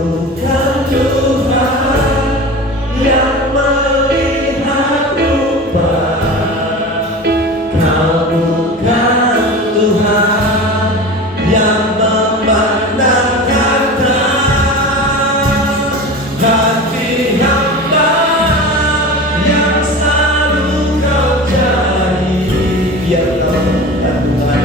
bukan Tuhan yang melihat rupa, Kau bukan Tuhan yang memandang kata. Hati hamba yang selalu Kau cari, biar Kau bukan Tuhan.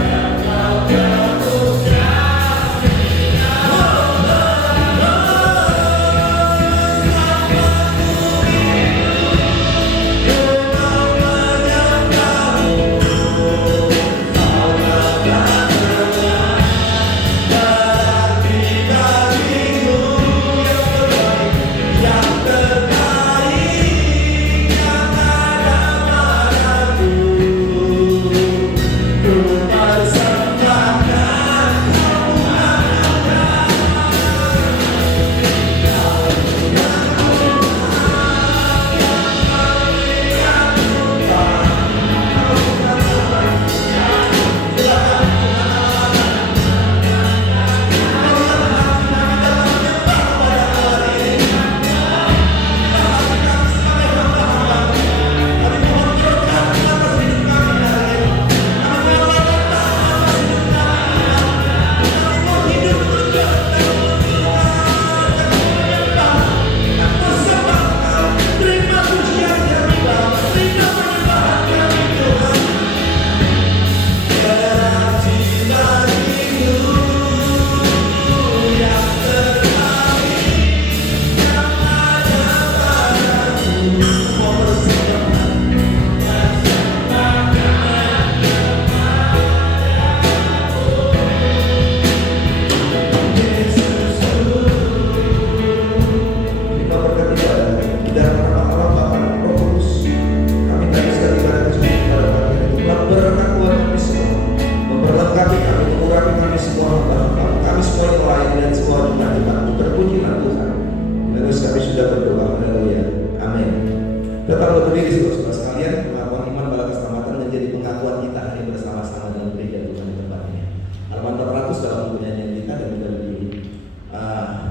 Tetaplah berdiri saudara-saudara sekalian. Pengakuan iman bala keselamatan menjadi pengakuan kita hari bersama-sama dalam gereja Tuhan di tempat ini. Halaman 400 dalam buku nyanyian kita dan juga di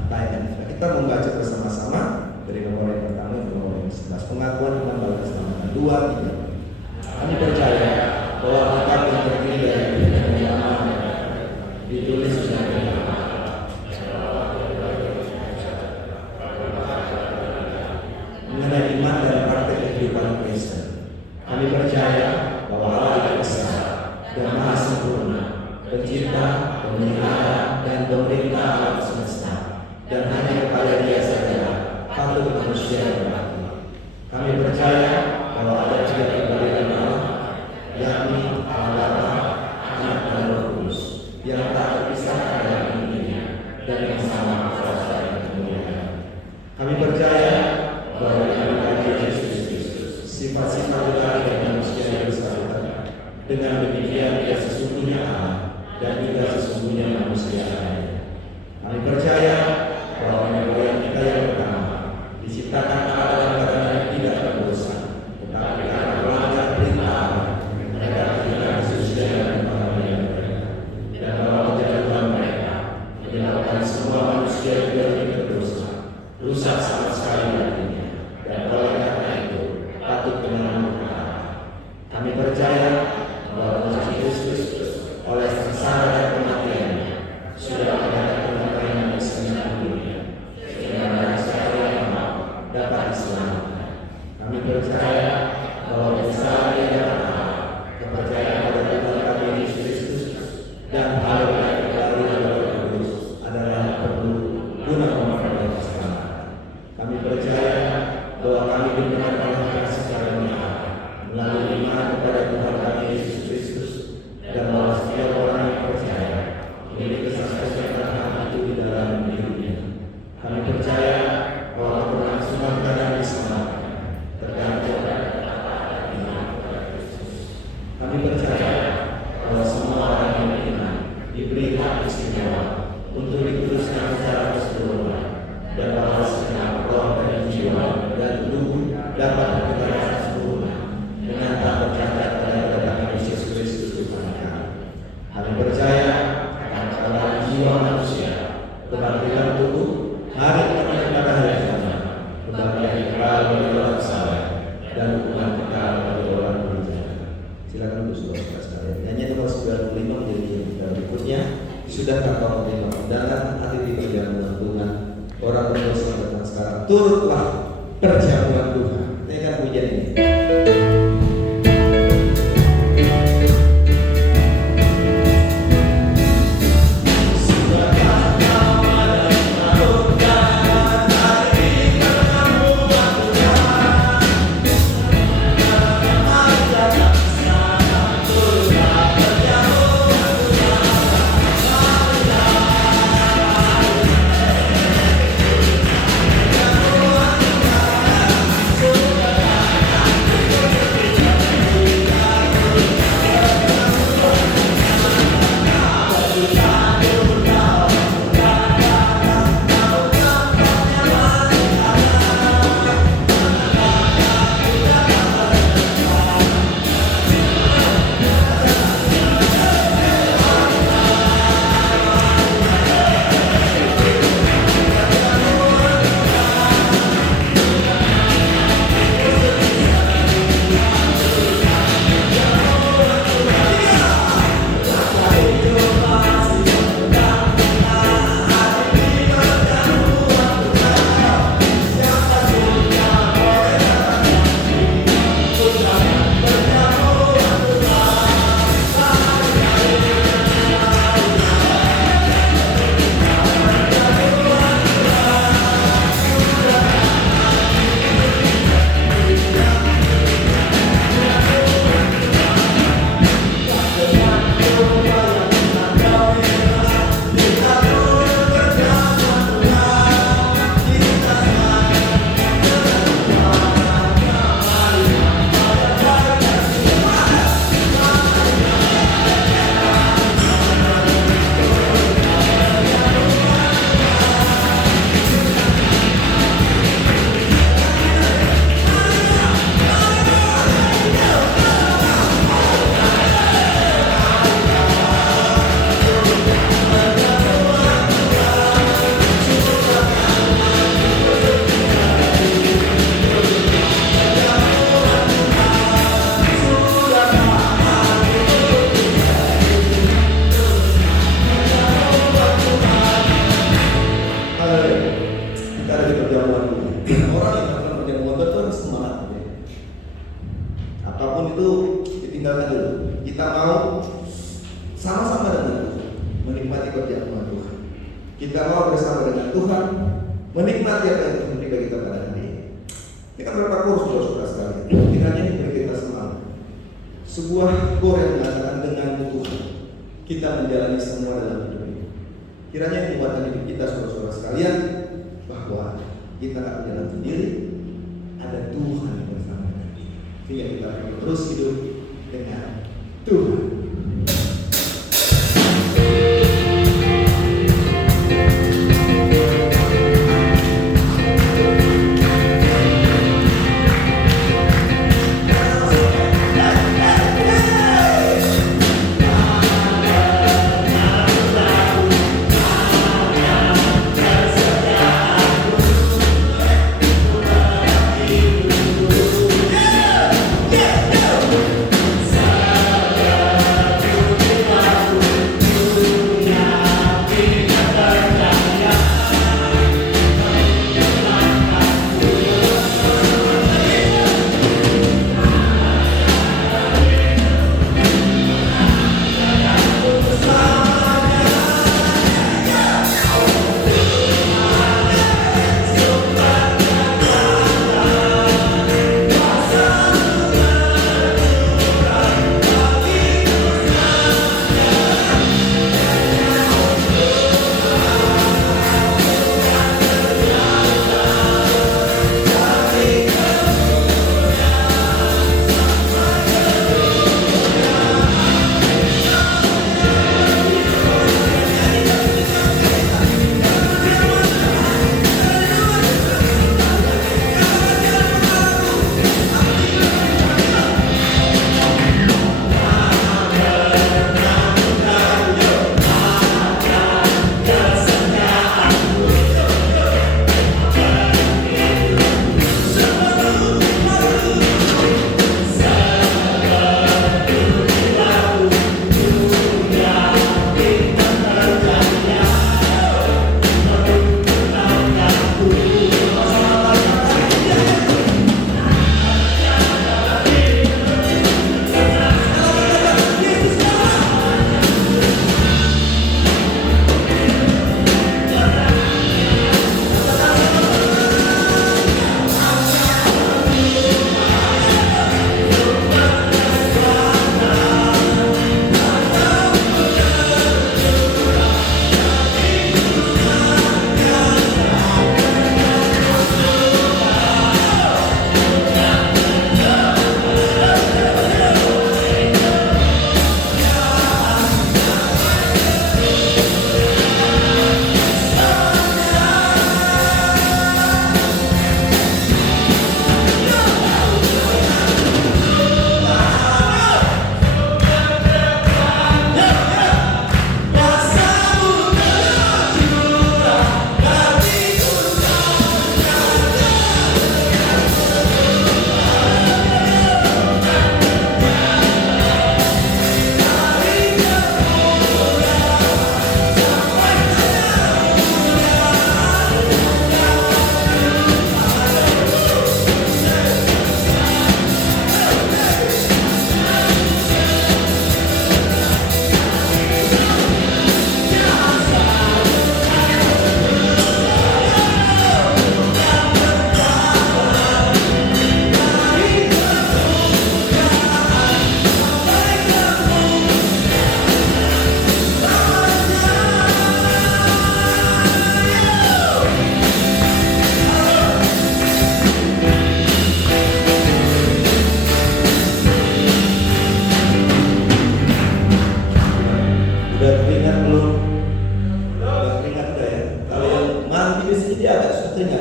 tayangan. Kita membaca bersama-sama dari nomor yang pertama ke nomor yang 11. Pengakuan iman bala keselamatan 2, 3. Kami percaya bahwa Alkitab yang terdiri dari yang lama ditulis sudah mengenai iman dan praktek kehidupan Kristen. Kami percaya bahwa Allah itu esa dan maha sempurna, pencipta, pemelihara, dan pemerintah alam semesta, dan hanya kepada Dia saja patut manusia berbakti. Kami percaya bahwa ada 3 keberadaan Allah, yakni Allah Bapa, Anak, dan Roh Kudus, yang tak terpisahkan dalam dirinya dan yang sama kuasa dan kemuliaan. Kami percaya bahwa dalam Yesus Kristus sifat-sifat ilahi dan manusia yang bersatu. Dengan demikian Dia sesungguhnya Allah dan juga sesungguhnya manusia lainnya. Kami percaya bahwa nenek moyang kita yang pertama diciptakan Allah dalam keadaan yang tidak berdosa, tetapi karena melanggar perintah Allah, mereka kehilangan manusia dan para mereka, dan bahwa kejatuhan mereka menyebabkan semua manusia juga lebih berdosa, rusak sama sekali hatinya, dan oleh karena itu patut menanggung Allah. Kami percaya bahwa Kristus oleh sengsara dan kematiannya sudah mendapat penyampaian yang segenap dunia, sehingga dari segala yang mau dapat diselamatkan. Kami percaya bahwa kesalahan Dia dapat Allah, kepercayaan pada Tuhan kami Yesus Kristus, dan hal yang kembali dari Roh Kudus adalah perlu guna memperoleh keselamatan. Kami percaya bahwa kami dibenarkan oleh kasih karunia melalui iman kepada Tuhan kami Yesus Kristus, dan bahwa setiap orang yang percaya memiliki kesaksian itu di dalam hidupnya. Kami percaya bahwa kelangsungan keadaan di turutlah perjamuan Tuhan. Ini kan pujian ini. Kita mau bersama dengan Tuhan, menikmati apa yang Tuhan berikan kita pada hari ini. Ini kan berapa kurs saudara sekalian. Kiranya diberi kita semangat. Sebuah kor yang mengatakan dengan Tuhan kita menjalani semua dalam hidup ini. Kiranya dibuatkan hidup kita saudara sekalian bahwa kita tidak berjalan sendiri, ada Tuhan yang bersama dengan kita. Sehingga kita akan terus hidup dengan Tuhan.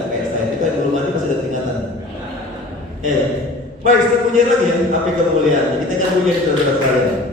nggak kayak saya. Kita yang belum mandi masih ada tingkatan. Baik, kita punya lagi ya, tapi kemuliaan. Kita kan punya saudara sekalian.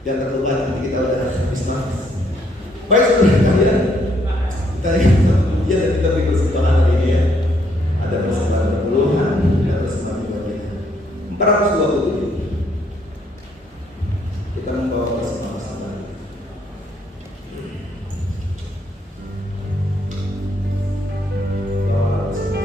Yang terlupa nanti kita udah habis nafas. Baik saudara kalian, kita ya dan kita beri persembahan hari ini ya. Ada persembahan berpuluhan, ada persembahan juga kita 427. Kita membawa persembahan. Bawa persembahan.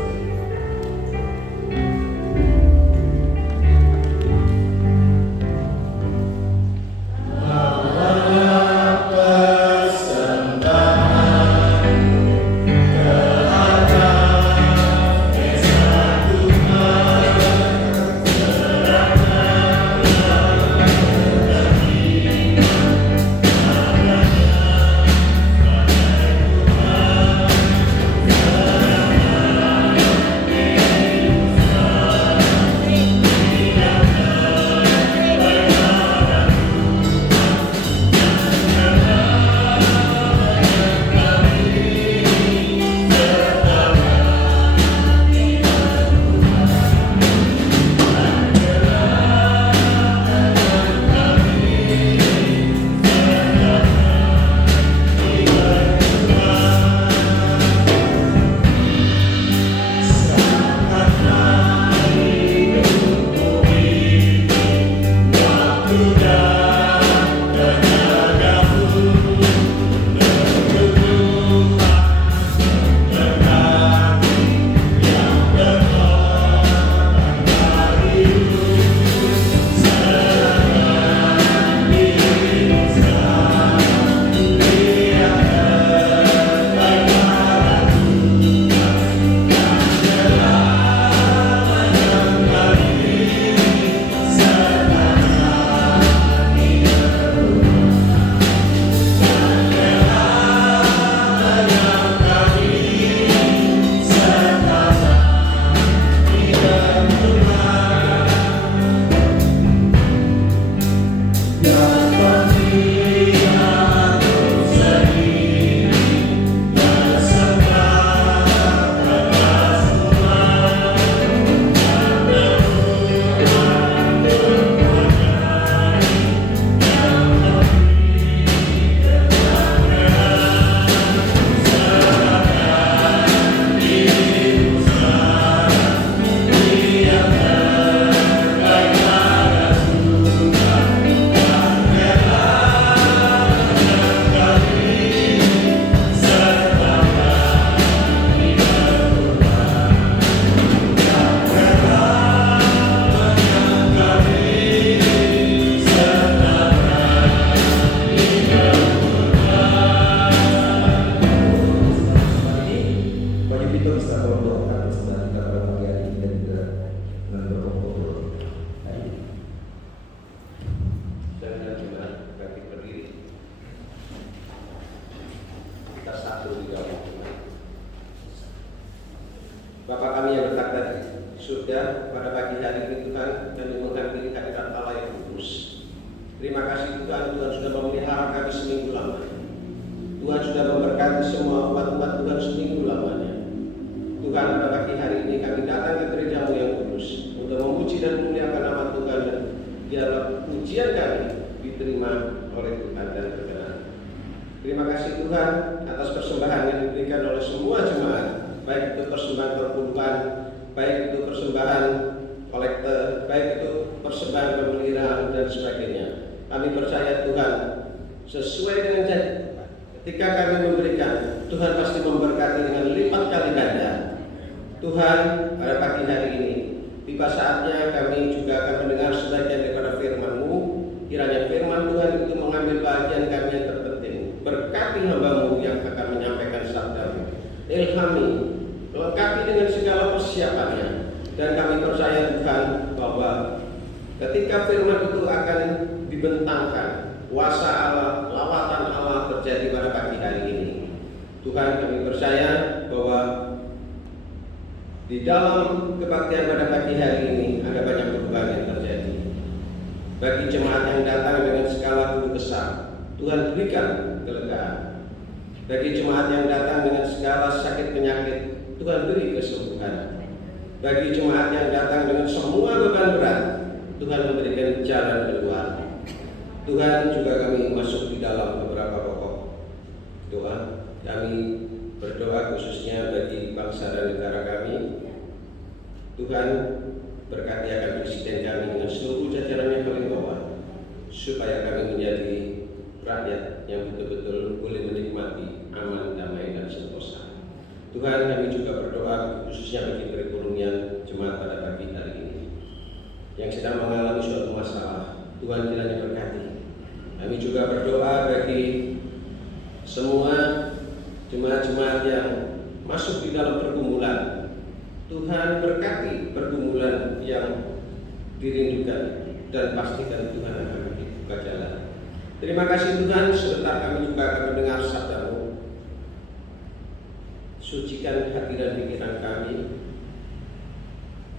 Persembahan memberkati semua umat-umat Tuhan seminggu lamanya. Tuhan, pada pagi hari ini kami datang ke gereja-Mu yang kudus untuk memuji dan memuliakan nama Tuhan, dan biarlah pujian kami diterima oleh Tuhan dan berkenan. Terima kasih Tuhan atas persembahan yang diberikan oleh semua jemaat, baik itu persembahan perpuluhan, baik itu persembahan kolektor, baik itu persembahan pemeliharaan dan sebagainya. Kami percaya Tuhan, sesuai dengan janji, ketika kami memberikan, Tuhan pasti memberkati dengan lipat kali ganda. Tuhan, pada pagi hari ini tiba saatnya kami juga akan mendengar sebagian daripada firman-Mu. Kiranya firman Tuhan itu mengambil bagian kami yang terpenting. Berkati hamba-Mu yang akan menyampaikan sabda-Mu. Ilhami, lengkapi dengan segala persiapannya. Dan kami percaya Tuhan bahwa ketika firman itu akan dibentangkan, kuasa Allah, lawatan Allah terjadi pada pagi hari ini. Tuhan, kami percaya bahwa di dalam kebaktian pada pagi hari ini ada banyak perubahan yang terjadi. Bagi jemaat yang datang dengan skala keluh kesah, Tuhan berikan kelegaan. Bagi jemaat yang datang dengan segala sakit penyakit, Tuhan beri kesembuhan. Bagi jemaat yang datang dengan semua beban berat, Tuhan memberikan jalan keluar. Tuhan, juga kami masuk di dalam beberapa pokok doa. Kami berdoa khususnya bagi bangsa dan negara kami. Tuhan, berkati akan presiden kami dengan seluruh jajaran yang paling bawah, supaya kami menjadi rakyat yang betul-betul boleh menikmati aman, damai, dan sentosa. Tuhan, kami juga berdoa khususnya bagi perekonomian jemaat pada pagi hari ini yang sedang mengalami suatu masalah. Tuhan, kiranya berkati. Kami juga berdoa bagi semua jemaat-jemaat yang masuk di dalam pergumulan. Tuhan, berkati pergumulan yang dirindukan, dan pastikan Tuhan akan membuka jalan. Terima kasih Tuhan, sebentar kami juga akan mendengar sabda-Mu. Sucikan hati dan pikiran kami.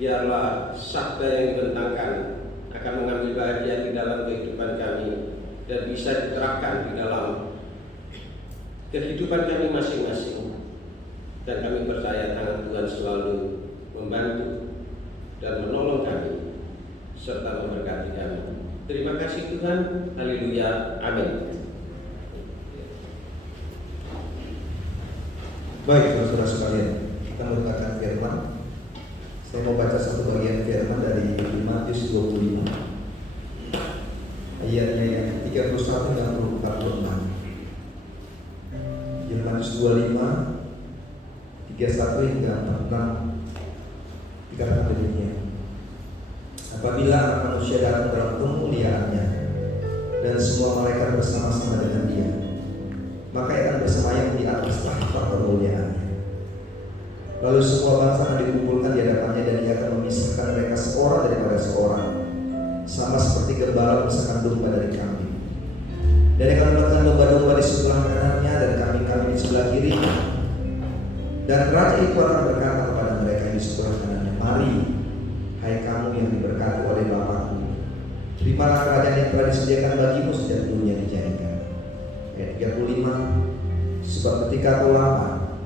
Biarlah sabda yang dibentangkan akan mengambil bahagia di dalam kehidupan kami dan bisa diterapkan di dalam kehidupan kami masing-masing. Dan kami percaya tangan Tuhan selalu membantu dan menolong kami serta memberkati kami. Terima kasih Tuhan. Haleluya. Amin. Baik, saudara sekalian, kita membukakan firman. Saya mau baca satu bagian firman dari Matius 25, ayatnya yang 31 dan 46. Matius 25, 31 hingga 46 dikatakan demikian. Apabila Anak Manusia datang dalam kemuliaannya dan semua malaikat bersama-sama dengan Dia, maka ia akan bersemayam di atas tahta kemuliaannya. Lalu semua bangsa akan dikumpulkan di hadapannya, dan Ia akan memisahkan mereka seorang daripada seorang, sama seperti gembala memisahkan domba dari kambing. Dan Ia akan meletakkan domba-domba di sebelah kanannya dan kambing-kambing di sebelah kirinya. Dan raja itu akan berkata kepada mereka yang di sebelah kanannya, "Mari, hai kamu yang diberkati oleh Bapa-Ku, terimalah kerajaan yang telah disediakan bagimu sejak dunia dijadikan." Ayat 35, sebab ketika kau lapar,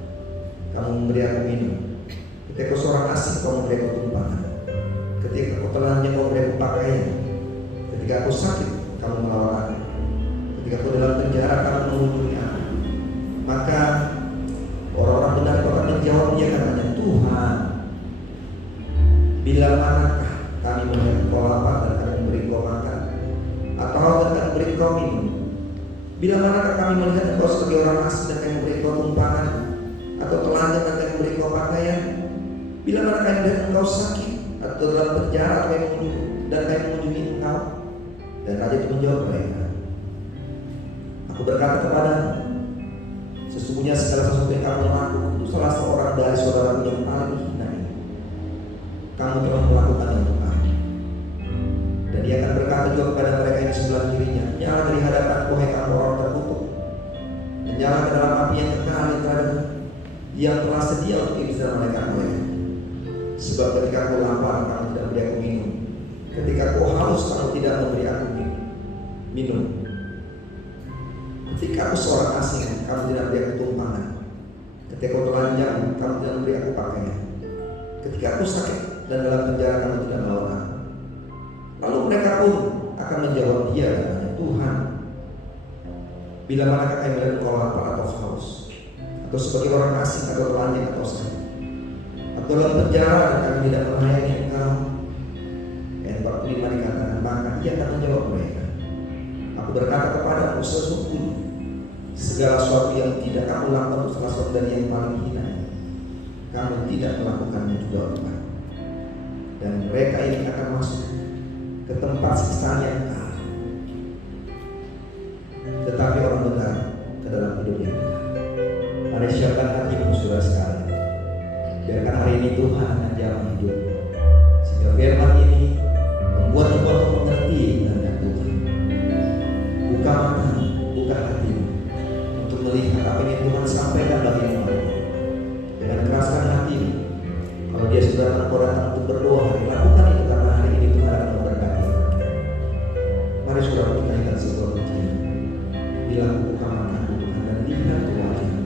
kamu memberi aku minum. Ketika kau seorang asing, kau memberi aku tumpangan. Ketika kau telanjang, kau memberi aku pakaian. Ketika aku sakit, kamu merawat aku. Ketika kau dalam penjara, kamu mengunjungi aku. Maka orang-orang benar itu akan menjawab dia katanya, "Tuhan, bila manakah kami melihat kau lapar dan kami memberi kau makan, atau haus dan kami memberi kau minum? Bila manakah kami melihat engkau sebagai orang asing dan kami memberi kau tumpangan, atau telanjang dan kami memberi kau pakaian? Bila manakah kami melihat engkau sakit atau dalam penjara dan kami mengunjungi engkau?" Dan raja itu menjawab mereka, "Aku berkata kepadamu, sesungguhnya segala sesuatu yang kamu lakukan itu salah seorang dari saudaraku yang paling hina ini, kamu telah melakukannya untuk aku." Dan Dia akan berkata juga kepada mereka yang di sebelah kirinya, "Nyala dari hadapanku, hai kamu orang terkutuk, dan nyala ke dalam api yang kekal yang telah sedia untuk iblis mereka. Sebab ketika aku lapar, kamu tidak memberi aku minum. Ketika aku haus, kamu tidak memberi aku minum. Ketika aku seorang asing, kamu tidak memberi aku tumpangan. Ketika kau telanjang, kamu tidak memberi aku pakaian. Ketika aku sakit dan dalam penjara, kamu tidak menolong aku. Lalu mereka pun akan menjawab dia katanya, Tuhan, bila manakah kami melihat engkau lapar atau haus, atau sebagai orang asing atau telanjang atau sakit, atau dalam penjara dan kami tidak melayani engkau? Ayat 45 dikatakan, maka ia akan menjawab mereka, aku berkata kepadamu sesungguhnya segala sesuatu yang tidak kamu lakukan untuk salah seorang dari yang paling hina, kamu tidak melakukannya juga untuk. Dan mereka ini akan masuk ke tempat siksaan yang kekal, tetapi orang benar ke dalam hidup yang kekal. Mari siapkan hatimu saudara sekalian, biarkan hari ini Tuhan menjamah hidupmu, sehingga firman ini membuat engkau mengerti kehendak Tuhan. Buka matamu, buka hatimu untuk melihat apa yang Tuhan sampaikan bagi umat. Dengan keraskan hatimu, kalau dia sudah engkau datang untuk berdoa, lakukan itu karena hari ini Tuhan akan memberkati. Mari saudara kita ingat sebuah pujian. Bila aku buka mataku Tuhan dan lihat wajahmu.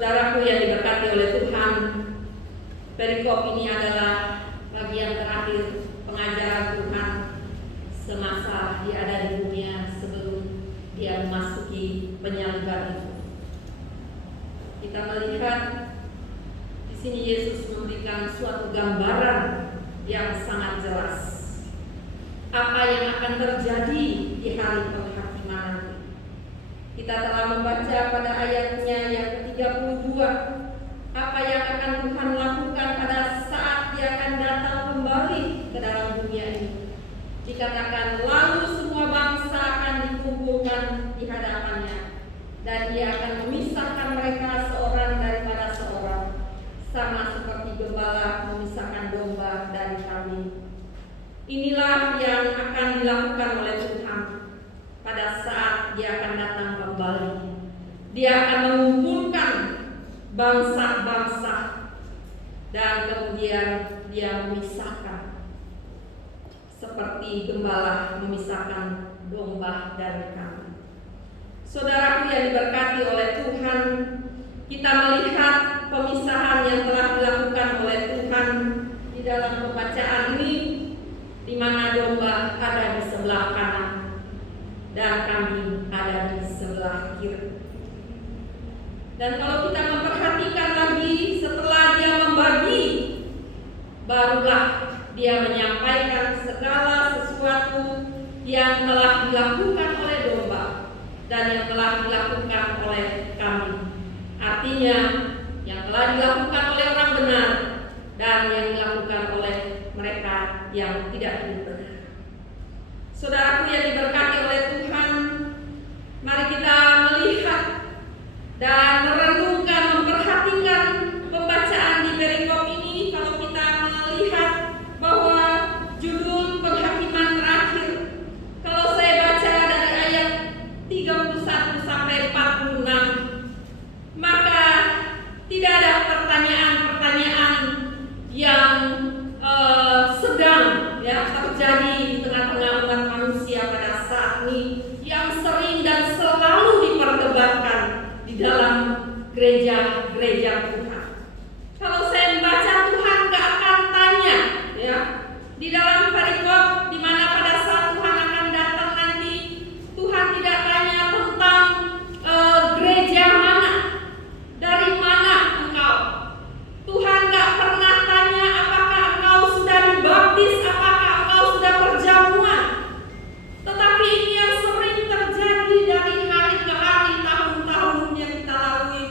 Saudaraku yang diberkati oleh Tuhan, perikop ini adalah bagian terakhir pengajaran Tuhan semasa dia ada di dunia sebelum dia memasuki penyaliban itu. Kita melihat di sini Yesus memberikan suatu gambaran yang sangat jelas apa yang akan terjadi di hari penghakiman nanti. Kita telah membaca pada ayatnya yang ke-32 apa yang akan Tuhan lakukan pada saat dia akan datang kembali ke dalam dunia ini. Dikatakan lalu semua bangsa akan dikumpulkan di hadapannya dan dia akan memisahkan mereka seorang daripada seorang, sama seperti gembala memisahkan domba dari kambing. Inilah yang akan dilakukan oleh Tuhan pada saat dia akan datang kembali. Dia akan mengumpulkan bangsa-bangsa dan kemudian dia memisahkan seperti gembala memisahkan domba dari kambing. Saudaraku yang diberkati oleh Tuhan, kita melihat pemisahan yang telah dilakukan oleh Tuhan di dalam pembacaan ini, di mana domba ada di sebelah kanan dan kambing ada di sebelah kiri. Dan kalau kita memperhatikan lagi, setelah dia membagi, barulah dia menyampaikan segala sesuatu yang telah dilakukan oleh domba dan yang telah dilakukan oleh kambing. Artinya yang telah dilakukan oleh orang benar dan yang dilakukan oleh mereka yang tidak benar. Saudaraku yang diberkati oleh Tuhan, mari kita melihat dan merenungkan, memperhatikan pembacaan di perikop ini. Kalau kita melihat bahwa judul penghakiman terakhir, kalau saya baca dari ayat 31 sampai 46, maka tidak ada pertanyaan-pertanyaan yang sedang terjadi di tengah-tengah umat manusia pada saat ini, yang sering dan selalu diperdebatkan di dalam gereja-gereja Tuhan. Kalau saya membaca, Tuhan gak akan tanya di dalam perikop di mana pada saat Tuhan akan datang nanti, Tuhan tidak tanya tentang gereja mana, dari mana engkau. Tuhan gak pernah tanya apakah engkau sudah dibaptis, apakah engkau sudah perjamuan. Tetapi ini yang sering terjadi dari hari ke hari, tahun-tahun yang kita lalui.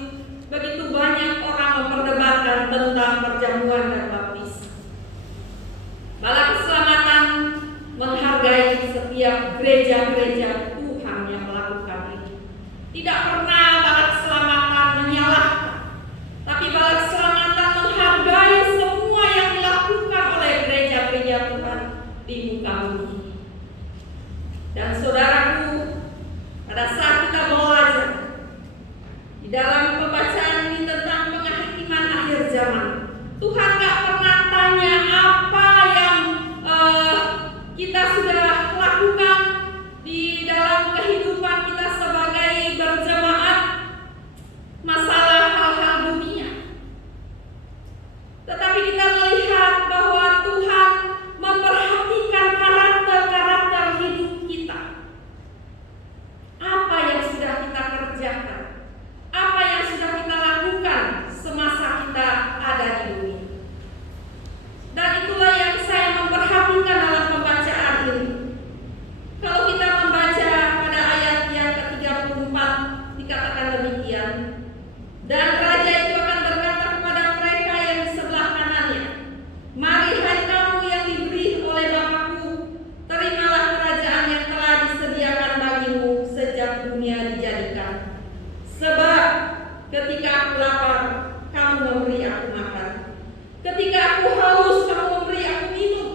Begitu banyak orang memperdebatkan tentang perjamuan dan baptis. Bala Keselamatan menghargai setiap gereja-gereja Tuhan yang melakukan ini. Tidak pernah Bala Keselamatan menyalahkan, tapi Bala Keselamatan menghargai semua yang dilakukan oleh gereja-gereja Tuhan di muka bumi. Dan saudaraku, pada saat kita belajar di dalam pembacaan ini tentang penghakiman akhir zaman, Tuhan gak pernah tanya apa yang kita sudah lakukan di dalam kehidupan kita sebagai berjemaat, masalah hal-hal dunia. Tetapi kita melihat bahwa Tuhan memperhatikan karakter-karakter hidup kita. Apa yang sudah kita kerjakan, apa yang sudah kita lakukan semasa kita ada di dunia. Dan itulah yang saya memperhatikan dalam pembacaan ini. Kalau kita membaca pada ayat yang ke-34, dikatakan demikian, dan raja itu akan berkata kepada mereka yang di sebelah kanannya, mari hai kamu yang diberi oleh Bapakku, terimalah kerajaan yang telah disediakan bagimu sejak dunia dijadikan. Sebab ketika aku lapar, kamu memberi aku makan. Ketika aku haus, kamu memberi aku minum.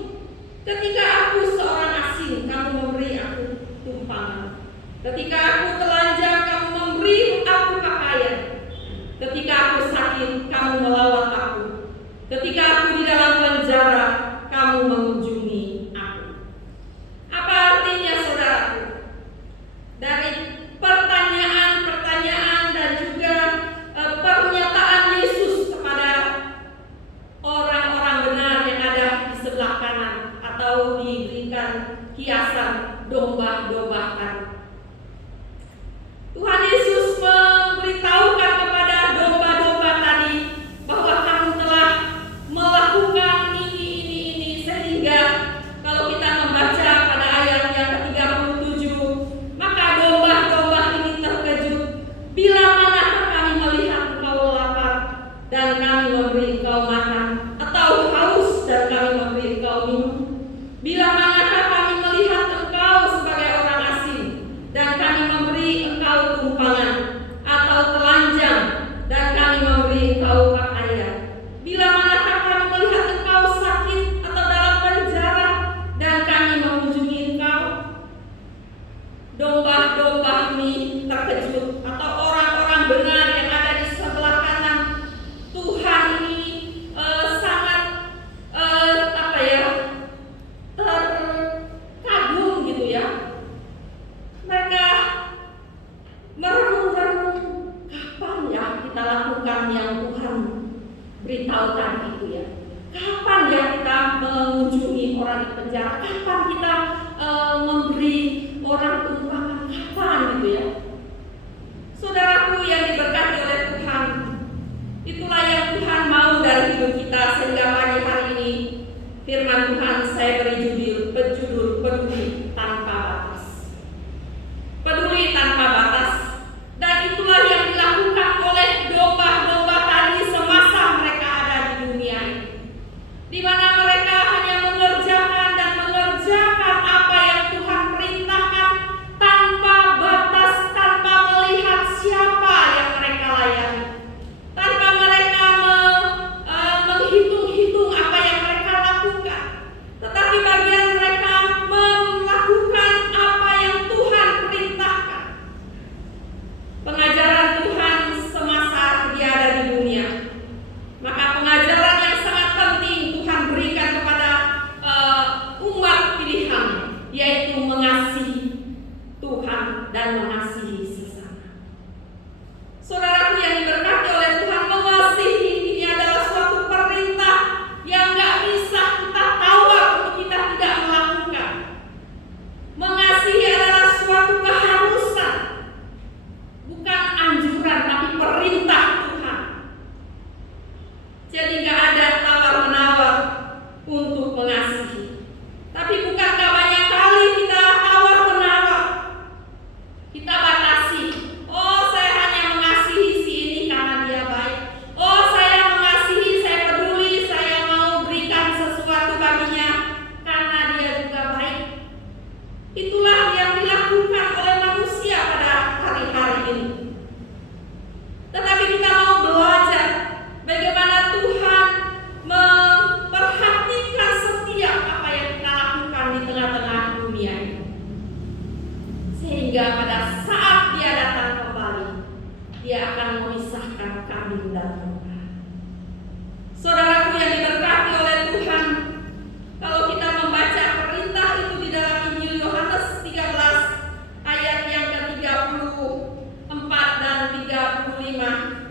Ketika aku seorang asing, kamu memberi aku tumpangan. Ketika aku telanjang, kamu memberi aku pakaian. Ketika aku sakit, kamu melawat aku. Ketika aku di dalam penjara, kamu mengunjungi aku. Apa artinya, saudaraku? Dari pertanyaan-pertanyaan dan juga pernyataan makan. Tuhan Yesus memberitahukan kepada domba-domba tadi bahwa kamu telah melakukan ini, sehingga kalau kita membaca pada ayat yang ke-37, maka domba-domba ini terkejut. Bila manakah kami melihat engkau lapar dan kami memberi engkau makan, atau haus dan kami memberi engkau minum? Bila manakah kami melihat engkau sebagai orang asing dan kami memberi engkau tumpangan, atau telanjang dan kami memberi engkau pakaian? Bila manakah kami melihat engkau sakit atau dalam penjara dan kami mengunjungi engkau? Domba-domba ini terkejut, atau orang-orang benar yang ada di sebelah kanan Tuhan ini sangat terkagum gitu ya. Mereka merenung-renung, kapan ya kita lakukan yang Tuhan beritahu tadi itu ya? Kapan ya kita mengunjungi orang di penjara? Kapan kita memberi orang tumpangan? Kapan gitu ya? Saudaraku yang diberkati oleh Tuhan, itulah yang Tuhan mau dari hidup kita, sehingga pagi hari ini firman Tuhan saya beri berjudul peduli tanpa batas. Peduli tanpa batas. Dan itulah yang dilakukan oleh domba-domba tadi semasa mereka ada di dunia ini, di mana mereka hanya mengerjakan apa yang Tuhan perintahkan tanpa batas, tanpa melihat siapa yang mereka layani, tanpa mereka menghitung-hitung apa yang mereka lakukan. Tetapi bagian mereka melakukan apa yang Tuhan perintahkan. Pengajaran Tuhan semasa dia ada di dunia. Maka pengajaran yang sangat penting Tuhan berikan kepada umat pilihan, yaitu mengasihi Tuhan dan mengasihi sesama. Saudaraku yang diberkati oleh Tuhan, mengasihi ini adalah suatu perintah yang gak bisa kita tawar untuk kita tidak melakukan. Mengasihi adalah suatu keharusan, bukan anjuran tapi perintah Tuhan. Jadi gak ada tawar-menawar untuk mengasihi. Tapi bukankah banyak kali kita tawar-menawar, kita batasi. Oh, saya hanya mengasihi si ini karena dia baik. Oh, saya mengasihi, saya peduli, saya mau berikan sesuatu baginya karena dia juga baik. Itulah yang dilakukan oleh manusia pada hari-hari ini. Tetapi kita mau belajar bagaimana Tuhan memperhatikan setiap apa yang kita lakukan di tengah-tengah dunia ini, sehingga pada saat dia datang kembali, dia akan memisahkan kambing dan domba. Saudaraku yang diberkati oleh Tuhan, kalau kita membaca perintah itu di dalam Injil Yohanes 13 ayat yang ke-34 dan 35.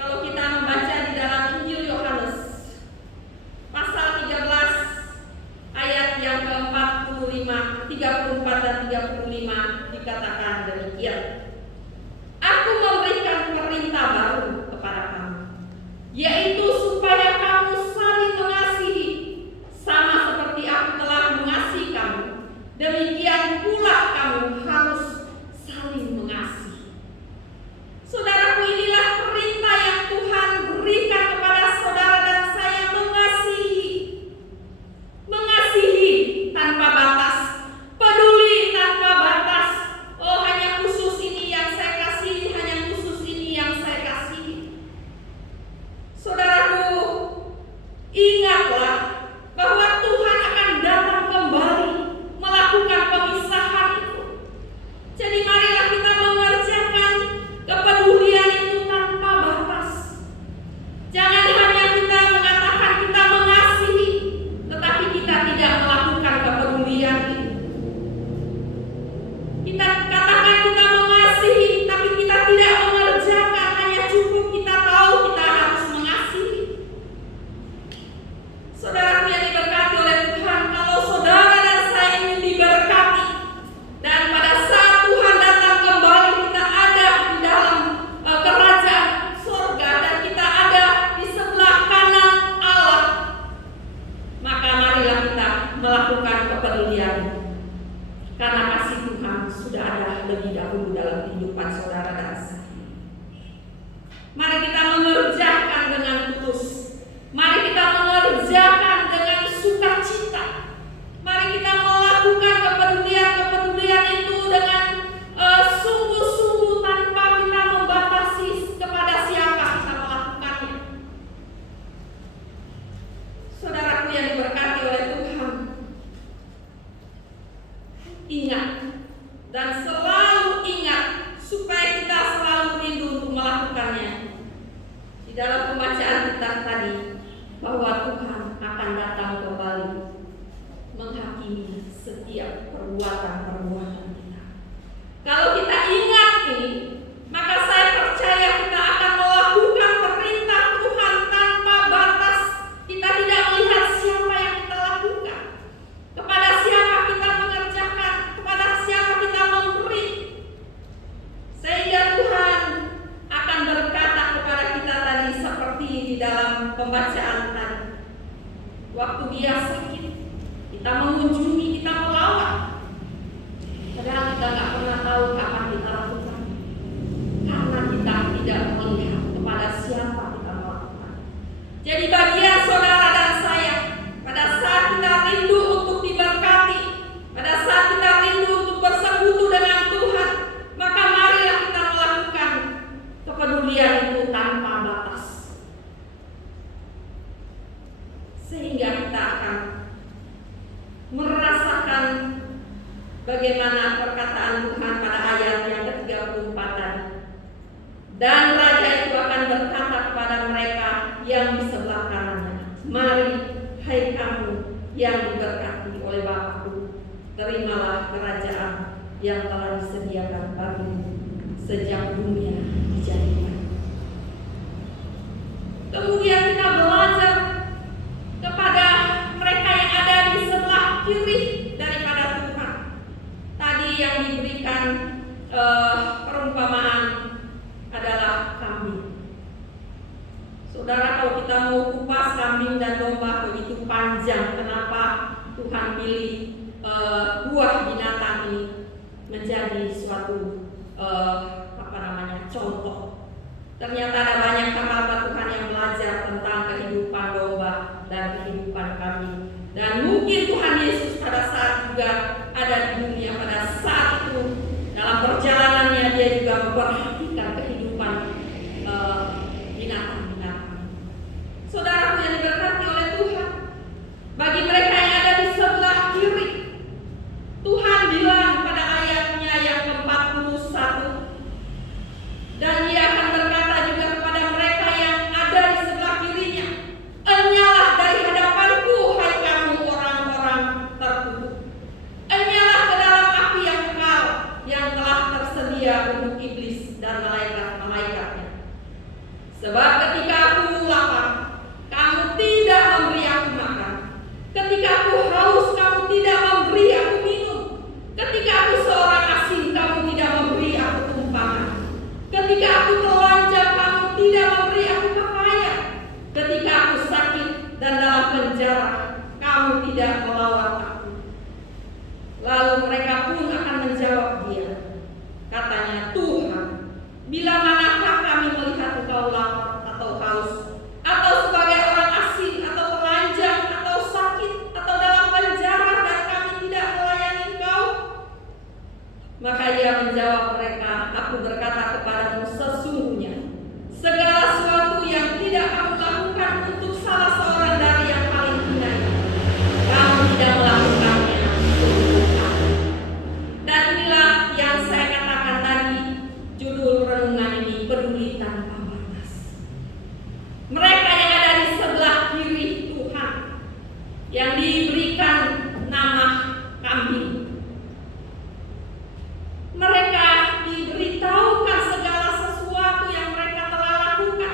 Kalau kita membaca di dalam Injil Yohanes pasal 13 ayat yang ke-34 dan 35 dikatakan demikian. Aku memberikan perintah baru kepada kamu, yaitu supaya kamu saling mengasihi, sama seperti aku telah mengasihi kamu. Demikian pula kamu harus saling mengasihi. Saudaraku, inilah perintah yang Tuhan berikan kepada saudara dan saya, mengasihi. Mengasihi tanpa batas, peduli tanpa batas. Oh, hanya khusus ini yang saya kasihi, hanya khusus ini yang saya kasihi. Saudara terlebih dahulu dalam kehidupan saudara dan saya. Mari kita mengerjakan dengan tulus. Mari kita mengerjakan dengan sukacita. Mari kita melakukan kepedulian itu dengan sungguh-sungguh tanpa kita membatasi kepada siapa kita melakukannya. Saudaraku yang diberkati oleh Tuhan, ingat dan selalu ingat supaya kita selalu rindu untuk melakukannya. Di dalam pembacaan kita tadi, bahwa Tuhan akan datang kembali menghakimi setiap perbuatan-perbuatan kita. Kalau kita ingat ini, maka saya percaya kita akan melakukan perintah Tuhan tanpa batas. Kita tidak melihat siapa yang kita lakukan, kepada siapa kita mengerjakan, kepada siapa kita memberi, sehingga Tuhan akan berkata kepada kita tadi seperti di dalam pembacaan tadi. Waktu dia sakit, kita mengunjungi, kita melawat, padahal kita nggak pernah tahu kapan kita lakukan, karena kita tidak melihat kepada siapa kita melakukan. Jadi bagian saudara dan saya, pada saat kita rindu untuk diberkati, pada saat kita rindu untuk bersekutu dengan Tuhan, maka marilah kita melakukan kepedulian itu tanpa batas, sehingga kita akan merasakan bagaimana perkataan Tuhan pada ayat yang ke-34 tadi. Dan raja itu akan berkata kepada mereka yang di sebelah kanannya, "Mari, hai kamu yang diberkati oleh Bapa-Ku, terimalah kerajaan yang telah disediakan bagimu sejak dunia dijadikan." Kemudian kita belajar kepada mereka yang ada di sebelah kiri daripada Tuhan. Tadi yang diberikan perumpamaan adalah kambing. Saudara, kalau kita mau kupas kambing dan domba begitu panjang, kenapa Tuhan pilih buah binatang ini menjadi suatu contoh? Ternyata ada banyak hamba Tuhan yang belajar tentang kehidupan domba dan kehidupan kambing. Dan mungkin Tuhan Yesus pada saat juga ada di dunia, pada saat itu dalam perjalanannya dia juga memperhatikan kehidupan binatang-binatang. Saudaraku yang diberkati oleh Tuhan, bagi mereka yang ada di sebelah kiri, Tuhan bilang pada ayatnya yang ke-41, dan dia akan berkata juga kepada mereka yang ada di sebelah kirinya, "Enyalah dari hadapanku, hai kamu orang-orang terkutuk. Enyalah ke dalam api yang kekal, yang telah tersedia untuk iblis dan malaikat-malaikatnya. Sebab ketika aku lapar, kamu tidak memberi aku makan. Ketika aku haus, kamu tidak memberi aku minum. Ketika aku seorang asing, kamu tidak memberi aku tumpangan. Ketika aku telanjang, kamu tidak memberi aku pakaian. Ketika aku sakit dan dalam penjara, kamu tidak melawat aku." Lalu mereka pun akan menjawab dia, katanya, "Tuhan, bila manakah kami melihat engkau lapar atau haus, atau sebagai orang asing, atau telanjang, atau sakit, atau dalam penjara, dan kami tidak melayani engkau?" Maka ia menjawab mereka, "Aku berkata kepadamu, sesungguhnya segala sesuatu yang tidak kamu lakukan untuk salah seorang dari yang paling hina ini, kamu tidak melakukannya untuk aku." Dan inilah yang saya katakan tadi, judul renungan ini, peduli tanpa batas. Mereka yang ada di sebelah kiri Tuhan, yang diberikan nama kambing, mereka diberitahukan segala sesuatu yang mereka telah lakukan.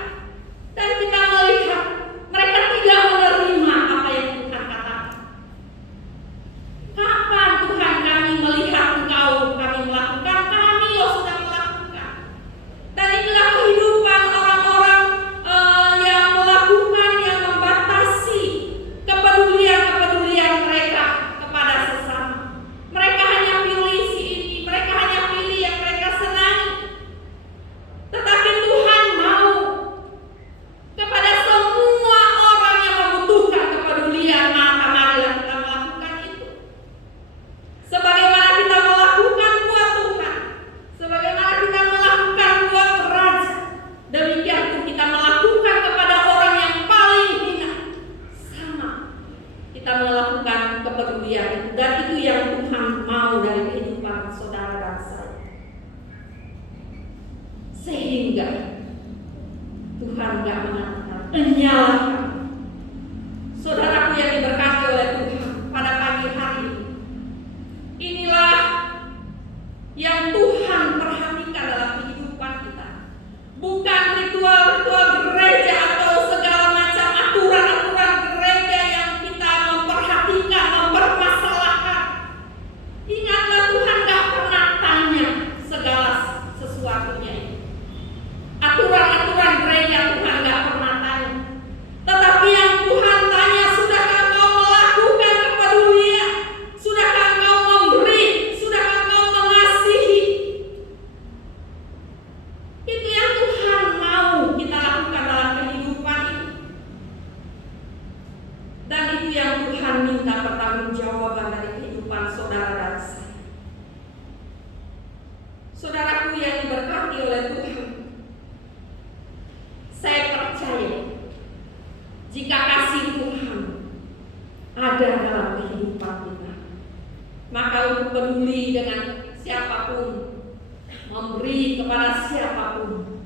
nggak mengatakan enyalah kamu. Saudaraku yang diberkati oleh Tuhan, pada pagi hari ini, inilah yang Tuhan perhatikan dalam kehidupan kita. Bukan ritual-ritual gereja atau segala macam aturan-aturan gereja yang kita memperhatikan, mempermasalahkan. Ingatlah, Tuhan gak pernah tanya segala sesuatunya ini. Aturan-aturan gereja Tuhan gak pernah tanya. Tetapi yang Tuhan tanya, sudahkah kau melakukan kepedulian? Sudahkah kau memberi? Sudahkah kau mengasihi? Itu yang Tuhan mau kita lakukan dalam kehidupan ini. Dan itu yang Tuhan minta pertanggungjawaban dari kehidupan saudara dan saya. Saudaraku yang diberkati oleh Tuhan, saya percaya jika kasih Tuhan ada dalam kehidupan kita, maka untuk peduli dengan siapapun, memberi kepada siapapun,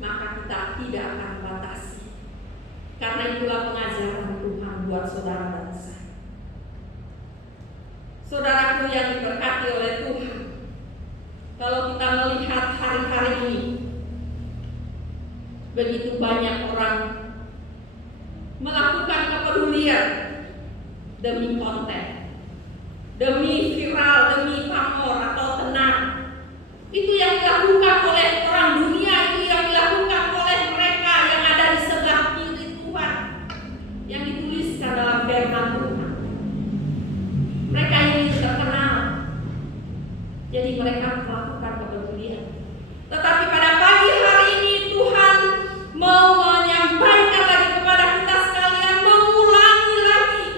maka kita tidak akan batasi. Karena itulah pengajaran Tuhan buat saudara dan saya. Saudaraku yang diberkati oleh Tuhan, kalau kita melihat hari-hari ini, begitu banyak orang melakukan kepedulian demi konten, demi viral, demi pamor atau tenang. Itu yang dilakukan oleh orang dunia, itu yang dilakukan oleh mereka yang ada di sebelah kiri Tuhan, yang dituliskan dalam firman Tuhan. Mereka ingin terkenal, jadi mereka melakukan kepedulian. Tetapi pada pagi hari ini Tuhan mau menyampaikan lagi kepada kita sekalian, mengulangi lagi,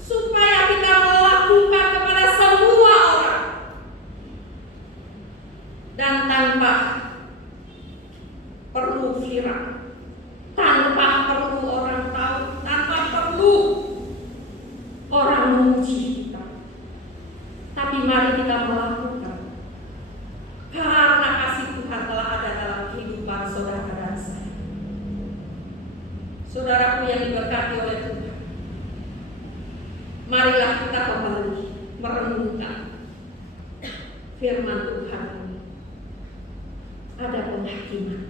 supaya kita melakukan kepada semua orang, dan tanpa perlu viral, tanpa perlu orang tahu, tanpa perlu orang memuji kita. Tapi mari kita melakukan, karena kasih Tuhan telah ada dalam kehidupan saudara dan saya. Saudaraku yang diberkati oleh Tuhan, marilah kita kembali merenungkan firman Tuhan ini. Ada penghakiman,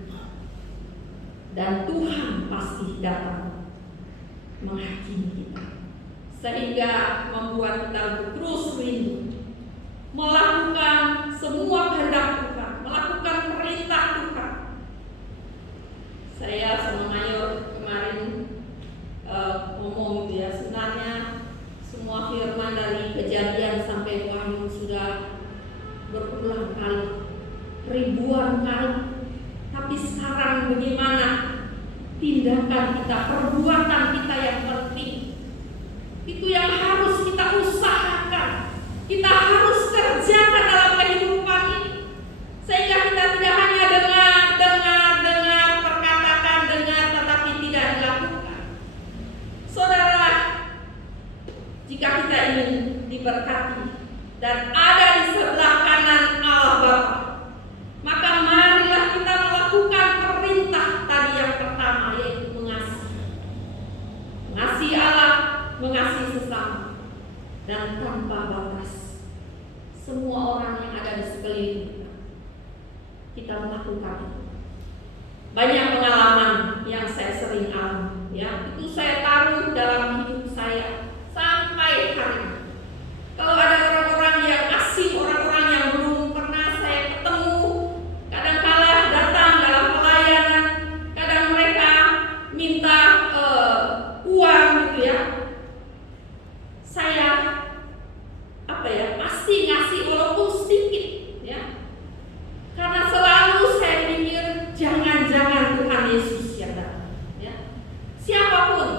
dan Tuhan pasti datang menghakimi kita, sehingga membuat kita terus rindu melakukan semua kehendak Tuhan, melakukan perintah Tuhan. Saya sama Mayor kemarin ngomong gitu ya, sebenarnya semua firman dari Kejadian sampai Wahyu sudah berulang kali, ribuan kali. Tapi sekarang bagaimana tindakan kita, perbuatan kita yang penting. Itu yang harus kita usahakan, kita harus kerjakan dalam kehidupan ini, sehingga kita tidak hanya dengar, perkatakan, tetapi tidak dilakukan. Saudara, jika kita ingin diberkati dan ada di sebelah kanan Allah Bapa, maka marilah kita melakukan perintah tadi yang pertama, yaitu mengasihi. Mengasihi Allah, mengasihi sesama, dan tanpa batas. Semua orang yang ada di sekeliling kita melakukan itu. Banyak pengalaman yang saya sering alami, ya, itu saya taruh dalam hidup saya sampai hari ini. Kalau ada orang-orang yang asing, orang-orang yang belum pernah saya ketemu, kadang-kala datang dalam pelayanan, kadang mereka minta uang gitu ya. Saya pasti ngasih walaupun sedikit, ya. Karena selalu saya pikir jangan-jangan Tuhan Yesus yang datang, ya. Siapapun,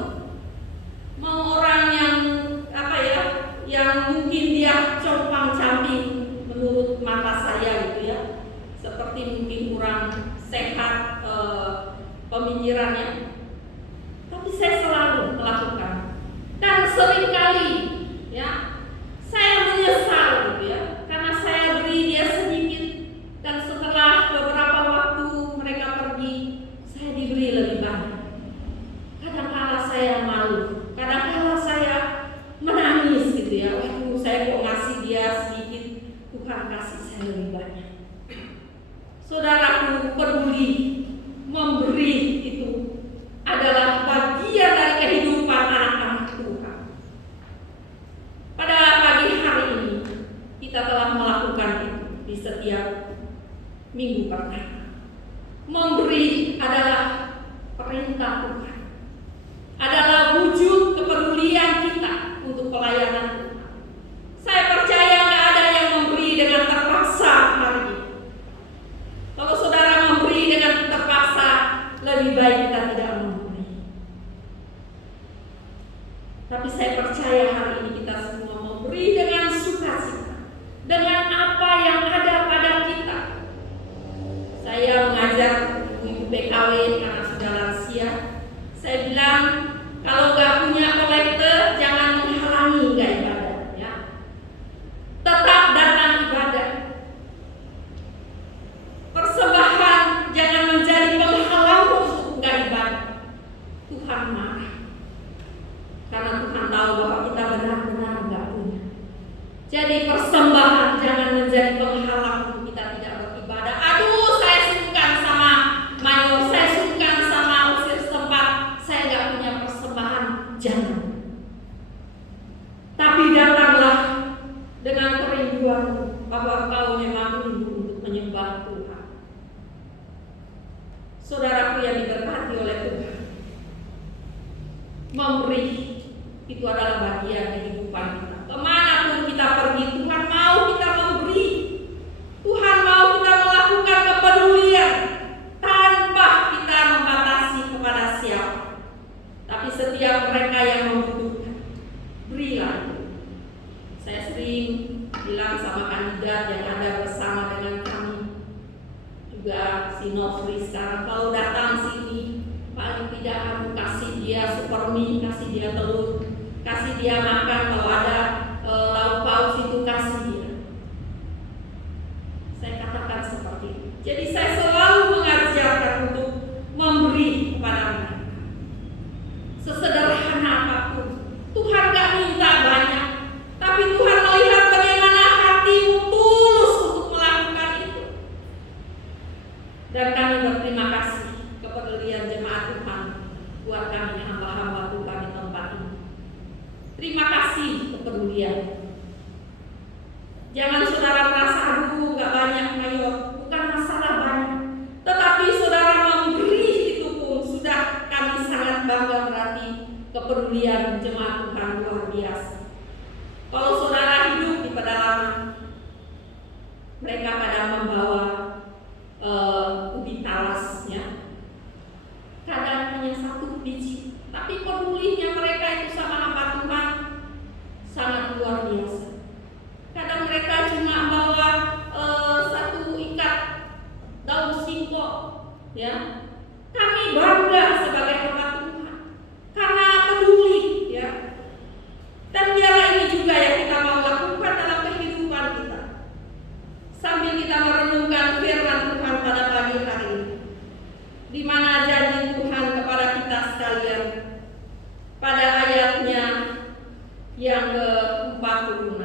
mau orang yang yang mungkin dia Tuhan kasih saya lebih banyak. Saudaraku, peduli, memberi itu adalah bagian dari kehidupan anak-anak Tuhan. Pada pagi hari ini kita telah melakukan itu di setiap minggu pertama. Memberi adalah perintah Tuhan, adalah wujud kepedulian kita untuk pelayanan Tuhan. Saya percaya nggak ada yang memberi dengan terpaksa hari ini. Kalau saudara memberi dengan terpaksa, lebih baik kita tidak memberi. Tapi saya percaya hari ini kita semua memberi dengan sukacita, dengan apa yang ada pada kita. Saya mengajar ibu PKW karena sudah lansia. Saya bilang, kalau nggak punya kolektor, jangan menghalangi nggak ibadah, ya. Tetap datang ibadah. Persembahan jangan menjadi penghalang untuk nggak ibadah. Tuhan marah, karena Tuhan tahu bahwa kita benar-benar nggak punya. Jadi persembahan jangan menjadi penghalang untuk kita tidak beribadah. Aduh, saya sungkan sama mayor, saya sungkan sama usir setempat, saya nggak punya persembahan. Jangan. Tapi datanglah dengan kerinduan bahwa kau memang rindu untuk menyembah Tuhan. Saudaraku yang diberkati oleh Tuhan, memberi itu adalah bagian kehidupan kita. Kemanapun kita pergi, Tuhan mau kita memberi. Tuhan mau kita melakukan kepedulian tanpa kita membatasi kepada siapa. Tapi setiap mereka yang membutuhkan, berilah. Saya sering bilang sama kandidat yang ada bersama dengan kami, juga si Nofri sekarang, kalau datang sini paling tidak kamu kasih dia supermie, kasih dia telur, kasih dia makan, kalau ada lauk paus itu kasih dia. Saya katakan seperti itu. Jadi saya selalu mengajarkan untuk memberi kepada mereka. Sesederhana apapun, Tuhan gak minta banyak, tapi Tuhan melihat bagaimana hatimu tulus untuk melakukan itu. Dan kami berterima kasih kepedulian jemaat Tuhan buat kami hamba-hamba Tuhan di tempat ini. Terima kasih kepedulian. Jangan saudara merasa aduh gak banyak mayor, bukan masalah banyak. Tetapi saudara memberi itu pun sudah kami sangat bangga, berarti kepedulian jemaat Tuhan luar biasa. Kalau saudara hidup di pedalaman, mereka kadang membawa ubi talas, ya. Kadang hanya 1 biji, tapi pedulinya mereka itu sama hamba Tuhan sangat luar biasa. Kadang mereka cuma bawa 1 ikat daun singkong, ya. Kami bangga sebagai hamba Tuhan karena peduli, ya. Dan biarlah ini juga yang kita mau lakukan dalam kehidupan kita. Sambil kita merenungkan firman Tuhan pada pagi hari ini, di mana janji Tuhan kepada kita sekalian pada ayatnya yang ke-46.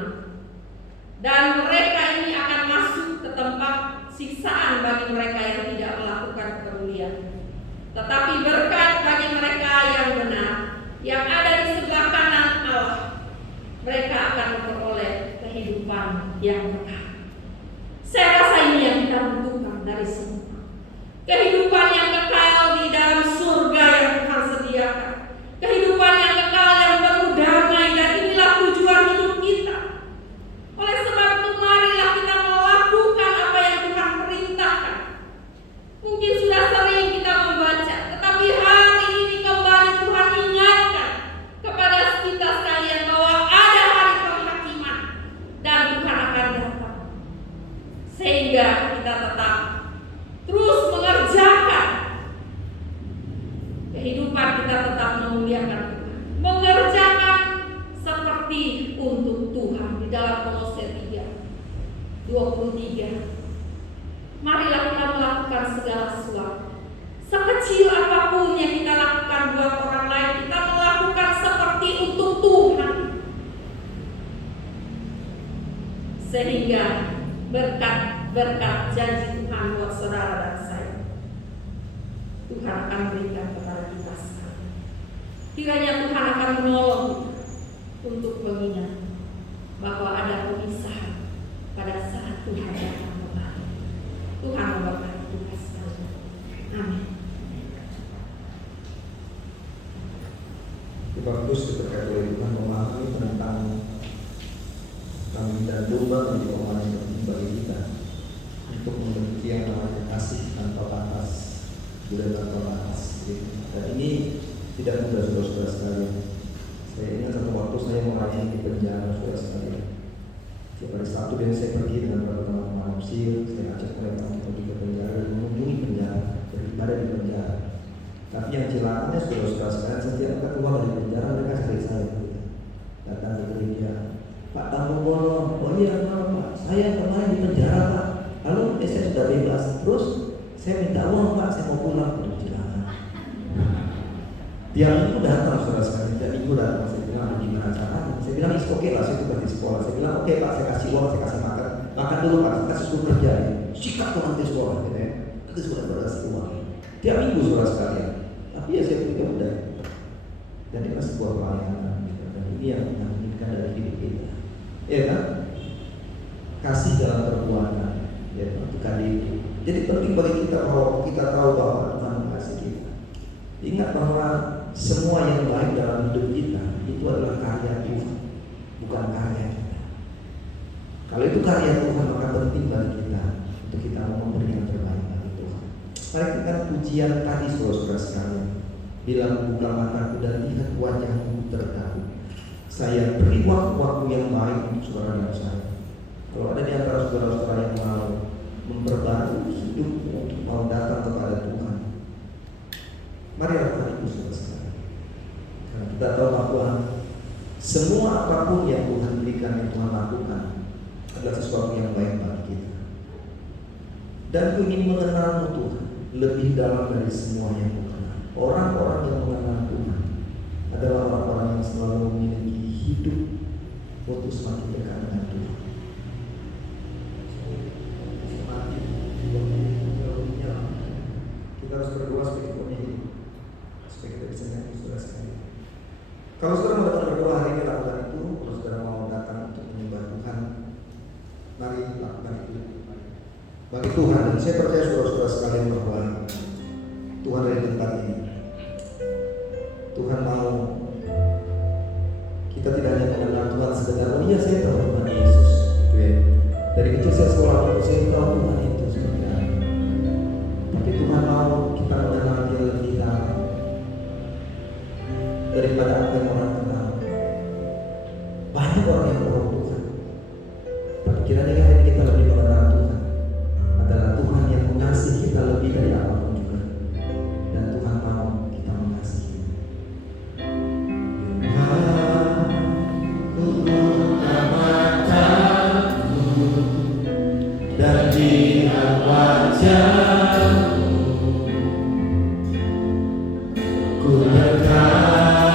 Dan mereka ini akan masuk ke tempat siksaan bagi mereka yang tidak melakukan kepedulian, tetapi berkat bagi mereka yang benar, yang ada di sebelah kanan Allah. Mereka akan memperoleh kehidupan yang kekal. Saya rasa ini yang kita butuhkan dari semua. Kehidupan yang kekal di dalam surga yang Tuhan sediakan. Kehidupan yang kekal yang penuh damai, dan inilah tujuan hidup kita. Oleh sebab itu marilah kita melakukan apa yang Tuhan perintahkan. Mungkin sudah sering kita membaca, tetapi hari ini kembali Tuhan ingatkan kepada kita sekalian bahwa ada hari penghakiman dan Tuhan akan datang. Sehingga kita tetap terus mengerjakan kehidupan kita, tetap memuliakan Tuhan, mengerjakan seperti untuk Tuhan. Di dalam Kolose 3:23, marilah kita melakukan segala sesuatu, sekecil apapun yang kita lakukan buat orang lain, kita melakukan seperti untuk Tuhan, sehingga berkat janji Tuhan buat saudara dan saya. Tuhan akan berikan kepada kita sekarang. Kiranya Tuhan akan menolong kita untuk mengingat bahwa ada pemisahan pada saat Tuhan datang kembali. Tuhan memberkati kita sekalian. Amin. Bagus diberkati oleh Tuhan memahami tentang kambing dan domba menjadi pemahaman yang penting bagi kita untuk memiliki yang namanya kasih tanpa batas, budaya tanpa batas. Dan ini tidak mudah saudara-saudara sekalian. Saya ingat satu waktu saya melayani di penjara saudara sekalian. Setiap hari Sabtu dan saya pergi dengan beberapa teman-teman Mesir, saya ajak mereka untuk pergi ke penjara dan mengunjungi penjara, beribadah di penjara. Tapi yang celakanya saudara-saudara sekalian, setiap mereka keluar dari penjara mereka cari saya, datang ke gereja. Pak Tanggung Bolong, oh iya Pak, saya kemarin di penjara Pak. Lalu saya sudah bebas, terus saya minta uang Pak, saya mau pulang. Aduh celaka. Tiap minggu datang saudara sekalian, tiap minggu datang. Saya bilang gimana caranya? Saya bilang is oke lah, saya tugas di sekolah. Saya bilang oke Pak, saya kasih uang, saya kasih makan. Makan dulu Pak, saya kasih suruh kerja. Sikat tuh nanti sekolah, gitu ya. Nanti sekolah berkasih uang. Tiap minggu saudara sekalian. Tapi ya saya pikir udah. Dan itu sebuah pelayanan. Dan ini yang menginginkan dari hidup kita. Ya kan? Kasih dalam perbuatan. Ya, untuk kali itu. Jadi penting bagi kita bahwa kita tahu bahwa Tuhan mengasihi kita. Ingat bahwa semua yang baik dalam hidup kita itu adalah karya Tuhan, bukan karya kita. Kalau itu karya Tuhan, maka penting bagi kita untuk kita memberi yang terbaik bagi Tuhan. Mari kita pujian tadi saudara-saudara sekalian. Bilang buka mataku dan lihat wajahmu tertahu. Saya beri waktu-waktu yang baik untuk saudara dan saya. Kalau ada di antara saudara-saudara yang mau memperbarui hidupmu untuk mau datang kepada Tuhan, mari lakukan itu saudara-saudara. Karena kita tahu bahwa semua apapun yang Tuhan berikan, yang Tuhan lakukan adalah sesuatu yang baik bagi kita. Dan aku ingin mengenalmu Tuhan lebih dalam dari semua yang ku kenal. Orang-orang yang mengenal Tuhan adalah orang-orang yang selalu memiliki hidup untuk semakin dekat dengan Tuhan. Kita harus berdoa supaya kita hidup, supaya kita bisa nyanyi saudara sekalian. Kalau saudara mau datang berdoa hari ini, lakukan itu. Kalau saudara mau datang untuk menyembah Tuhan, mari lakukan itu bagi Tuhan. Dan saya percaya saudara-saudara sekalian bahwa Tuhan dari tempat ini, Tuhan mau kita tidak hanya mengenal Tuhan sekedar, oh iya saya tahu Tuhan Yesus, gitu ya. Dari kecil saya sekolah itu saya tahu Tuhan itu seperti apa. Tapi Tuhan mau kita mengenal Dia lebih dalam daripada apa yang orang kenal. Banyak orang yang tahu Tuhan, tapi kiranya hari kita lebih mengenal Tuhan adalah Tuhan yang mengasihi kita lebih dari apapun juga. Dan Tuhan mau kita mengasihi. Dan lihat wajahmu, ku dekatmu.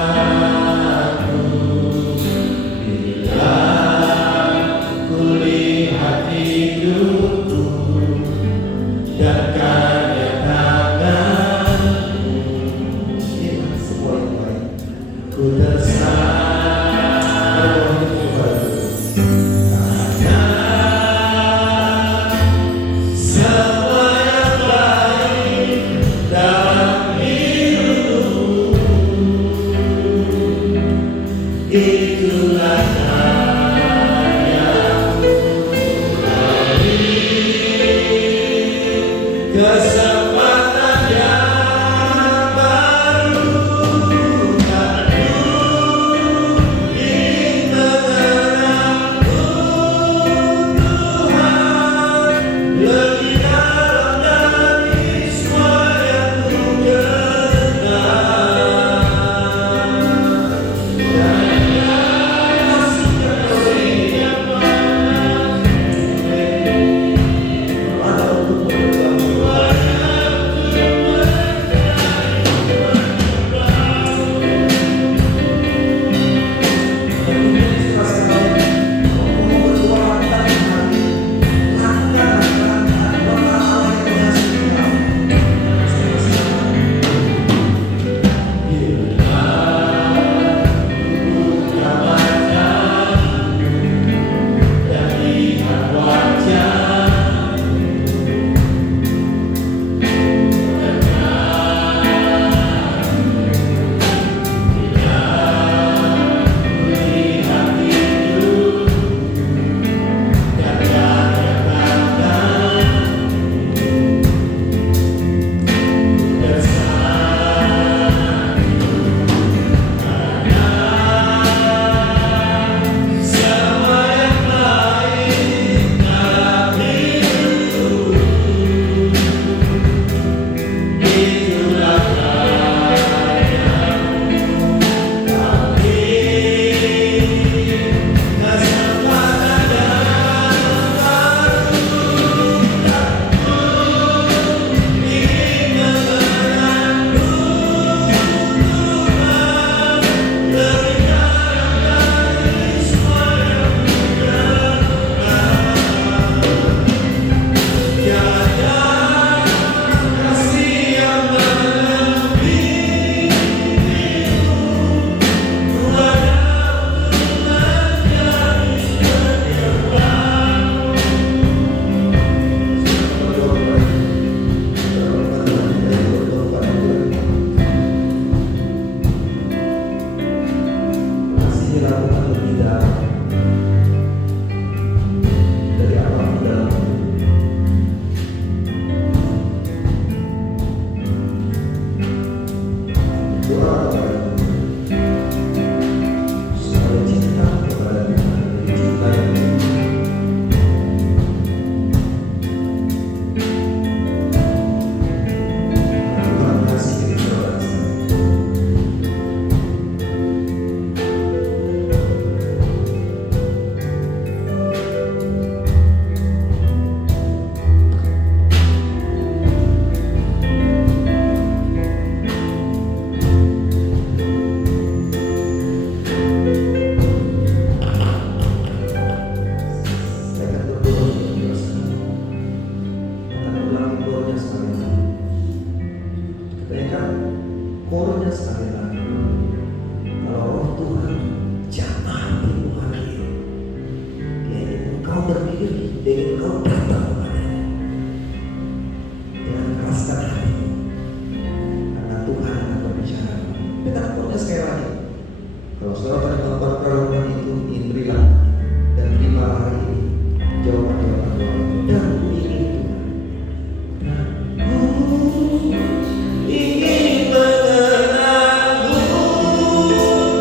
Bila ku lihat hidupku dan karya tanganmu, Inilah semua yang baik. ku tersalah. Itulah karyamu, kesempatan yang baru. Aku ingin mengenalmu Tuhan lebih dalam dari semua yang ku kenal. Ada untuk berdoa. sekali lagi, kalau roh Tuhan jamah hatimu hari ini, dia ingin engkau berdiri, dia ingin engkau datang kepadanya dengan keraskan hatimu, karena Tuhan akan berbicara. Kita punya sekali lagi, kalau saudara tadi melakukan permohonan itu, ingin berilah dan terimalah hari ini jawaban-jawaban doa itu, dan ingin ingin mengenalmu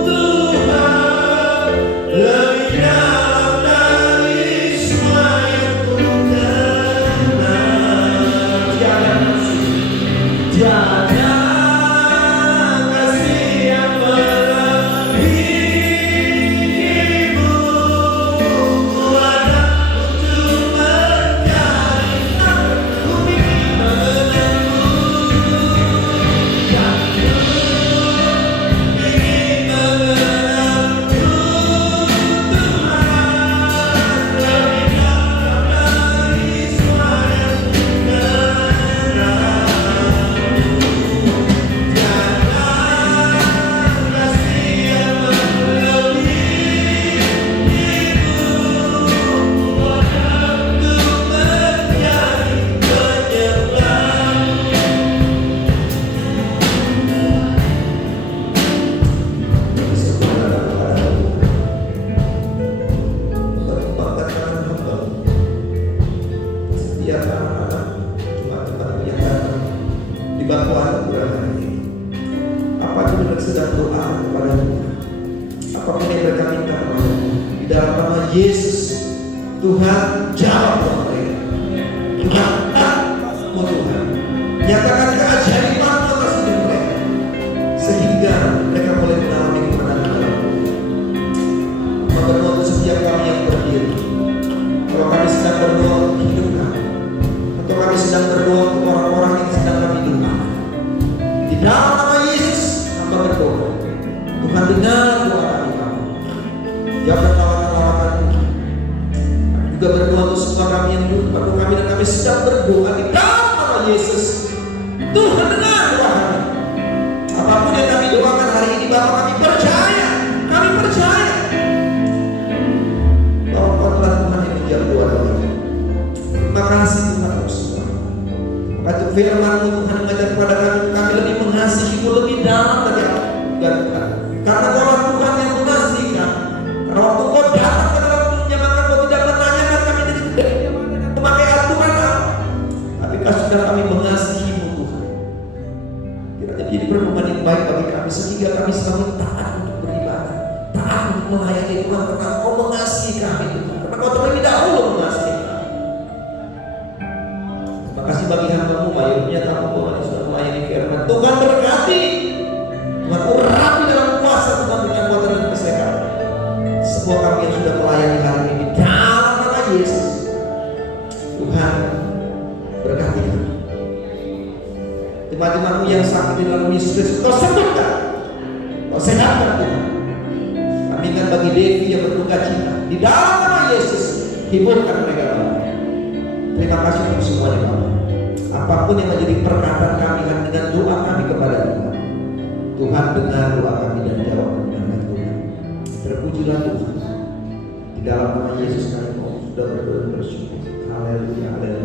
Tuhan lebih dalam dari semua yang ku kenal. Tiada kasih yang melebihimu, ku ada untuk mencari, ku ingin mengenalmu. Di bangkuan Tuhan ini, apa yang sedang doa kepada Tuhan, apapun yang mereka minta kepada Tuhan, di dalam nama Yesus, Tuhan jawab doa mereka. Tuhan semua Tuhan nyatakan keajaiban atas hidup mereka, sehingga mereka boleh mengalami kemenangan dalam Tuhan. Maka berdoa untuk setiap kami yang berdiri, kalau kami sedang berdoa untuk hidup kami, atau kami sedang berdoa untuk orang-orang yang sedang kami doakan, di dalam nama Yesus hamba berdoa, Tuhan dengar doa kami. Jawab lawatan Tuhan. Kami juga berdoa untuk semua kami yang waktu kami dan kami sedang berdoa di dalam nama Yesus. Tuhan dengar doa kami. Apapun yang kami doakan hari ini, Bapak, kami percaya bahwa Tuhan yang menjawab doa-doa. Terima kasih Tuhan semua. Maka firman-Mu Tuhan mengajar kepada kami lebih mengasihi-Mu lebih dalam dari Tuhan. Karena Kau Tuhan yang mengasihi kami. Karena waktu Kau datang pada waktu menjamakan, Kau tidak menanyakan kami dari memakai aturan apa, tapi sudah kami mengasihi-Mu Tuhan. Kiranya jadi permohonan yang baik bagi kami, sehingga kami selalu taat untuk beribadah, taat untuk melayani Tuhan, karena Kau mengasihi kami Tuhan. Karena Kau terlebih dahulu mengasihi kami. Terima kasih bagi hamba-Mu, mayornya tamu Tuhan yang sudah melayani firman. Tuhan berkati, Tuhan urapi dalam kuasa Tuhan dengan kuatan dan kesehatan semua kami yang sudah melayani hari ini di dalam nama Yesus. Tuhan berkati kami. Teman-temanmu yang sakit di dalam Yesus Kristus, Kau sembuhkan, Kau sehatkan Tuhan. Kami ingat bagi Devi yang berduka cita, di dalam nama Yesus hiburkan mereka Bapak. Terima kasih untuk semuanya Bapak. Apapun yang menjadi perkataan kami dengan doa kami kepada Tuhan, Tuhan dengar doa kami dan jawab dengan Tuhan. Terpujilah Tuhan. Di dalam nama Yesus kami sudah berdoa bersyukur. Haleluya, haleluya.